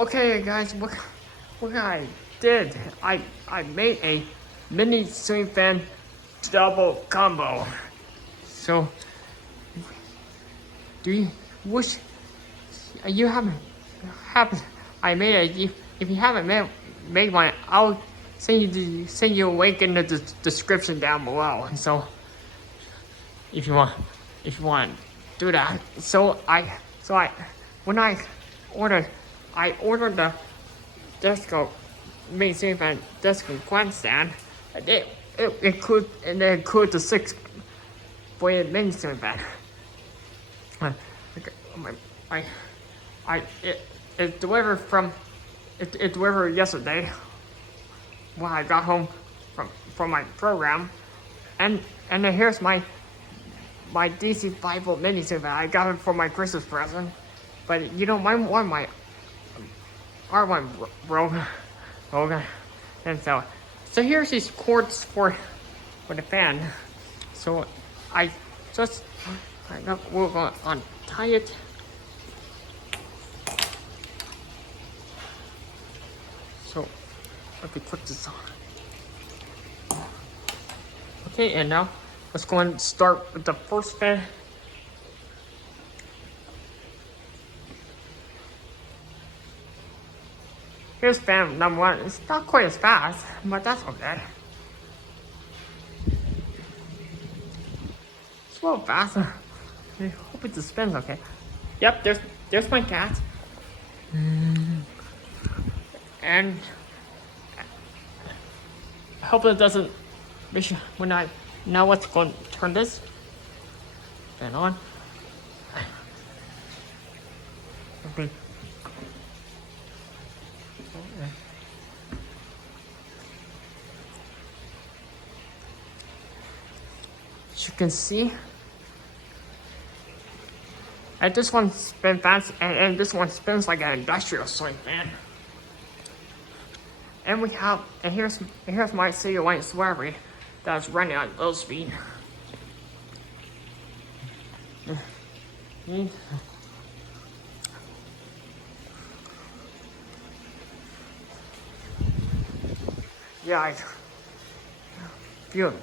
Okay, guys, what I did, I made a mini ceiling fan double combo. So, do you wish you haven't I made it? If you haven't made one, I'll send you a link in the description down below. So, if you want to do that. When I ordered the Desco mini ceiling fan Desco Gwen stand. It includes the 6 mini ceiling fan. It delivered yesterday when I got home from my program, and then here's my DC 5-volt mini ceiling fan. I got it for my Christmas present, but my R1 broke. Okay, and so here's these cords for the fan. So we're gonna untie it. So let me put this on. Okay, and now let's go and start with the first fan. Here's fan number 1. It's not quite as fast, but that's okay. It's a little faster. I hope it spins okay. Yep, there's my cat. And I hope it doesn't miss when I now let's go and turn this fan on. Okay. As you can see, and this one spins fast, and this one spins like an industrial ceiling fan. And here's my City Light Swery that's running at low speed. Yeah, I feel it.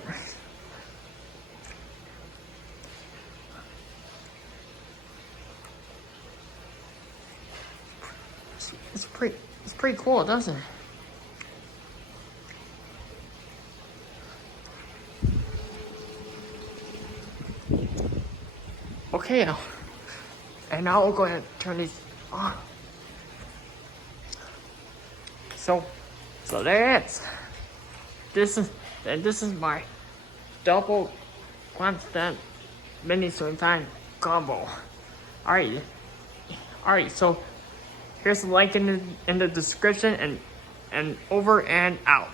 It's pretty cool, doesn't it? Okay, and now we'll go ahead and turn these on. So there it is. This is my double constant mini ceiling fan combo. Alright, so here's the link in the description, and over and out.